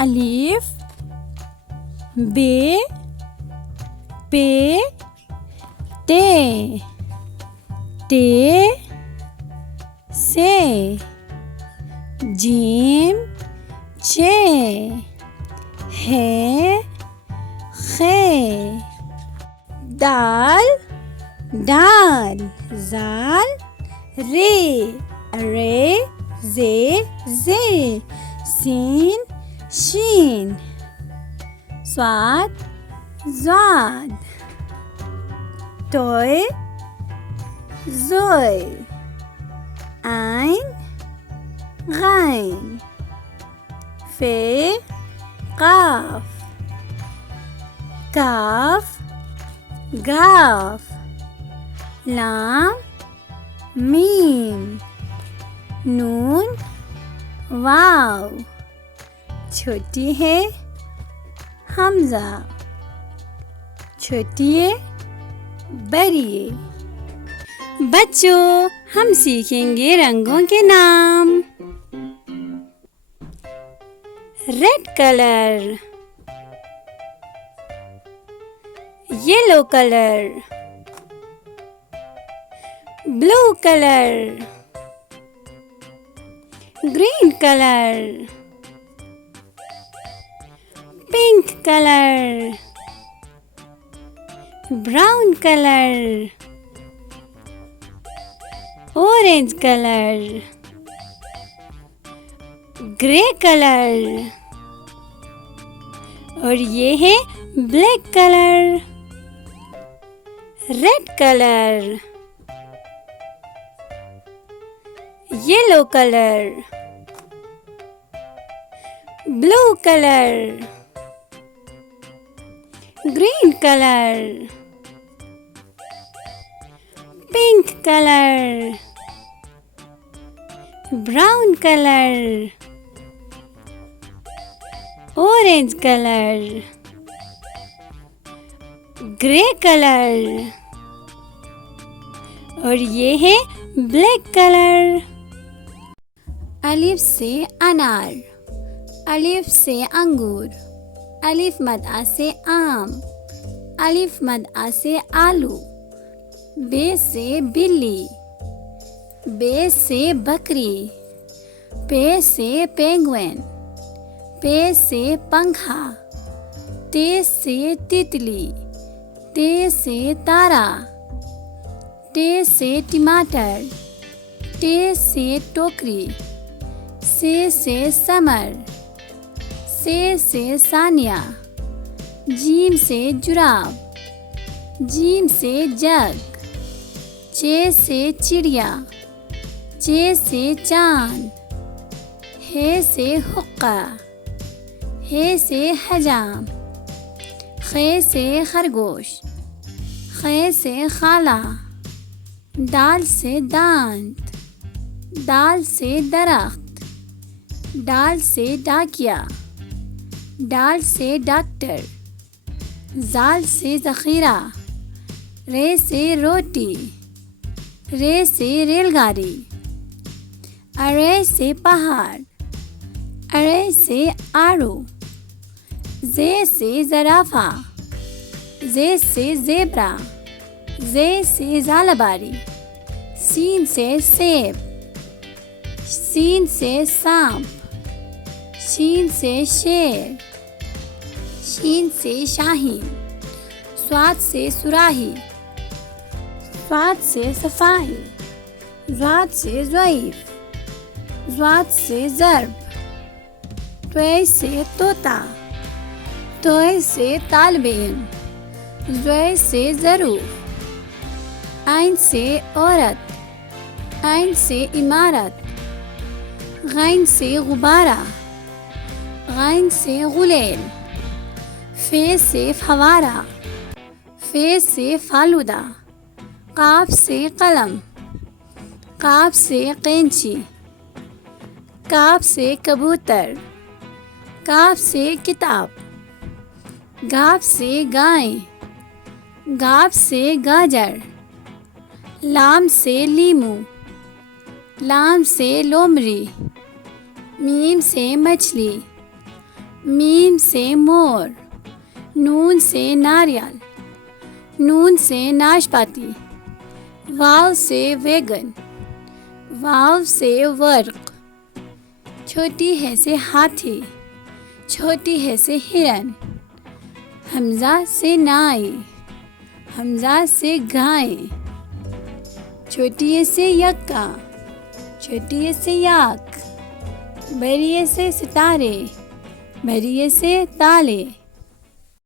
الف بے پے تے ٹے سے جیم چے ہے خے دال ڈال زال رے رے زے سین شین صاد زاد توئے زوئے عین غین فے قاف کاف گاف لام میم نون واو چھوٹی ہے حمزہ چھوٹی ہے بڑی ہے۔ بچوں ہم سیکھیں گے رنگوں کے نام۔ Red colour, yellow colour, blue colour, green colour, pink colour, brown colour, orange colour, grey colour, اور یہ ہے black colour. Red colour, yellow colour, blue colour, green colour, pink colour, brown colour, orange colour, grey colour, اور یہ ہے black colour. الف سے انار، الف سے انگور، الف مد آ سے آم، الف مد آ سے آلو، بے سے بلی، بے سے بکری، پے سے پینگوئن، پے سے پنکھا، تے سے تتلی، تے سے تارا، ٹے سے ٹماٹر، ٹے سے ٹوکری، سے سمر، سے ثانیہ، جیم سے جراب، جیم سے جگ، چے سے چڑیا، چے سے چاند، ہے سے حقہ، ہے سے حجام، خے سے خرگوش، خے سے خالہ، دال سے دانت، دال سے درخت، ڈال سے ڈاکیا، ڈال سے ڈاکٹر، زال سے ذخیرہ، رے سے روٹی، رے سے ریل گاڑی، ارے سے پہاڑ، ارے سے آڑو، زے سے زرافہ، زے سے زیبرا، زے سے زالباری، سین سے سیب، سین سے سانپ، شین سے شیر، شین سے شاہین، صاد سے صراحی، صاد سے صفائی، ضاد سے ضعیف، ضاد سے ضرب، طوے سے طوطا، طوے سے طالب علم، ضوے سے ظروف، عین سے عورت، عین سے عمارت، غین سے غبارہ، غین سے غلیل، فے سے فوارہ، فے سے فالودہ، قاف سے قلم، قاف سے قینچی، کاف سے کبوتر، کاف سے کتاب، گاف سے گائیں، گاف سے گاجر، لام سے لیمو، لام سے لومڑی، میم سے مچھلی، میم سے مور، نون سے ناریل، نون سے ناشپاتی، واو سے ویگن، واو سے ورق، چھوٹی ہے سے ہاتھی، چھوٹی ہے سے ہرن، حمزہ سے نائی، حمزہ سے گائے، چھوٹی ہے سے یکا، چھوٹی ہے سے یاک، بڑی ہے سے ستارے، بڑی ہے سے تالے،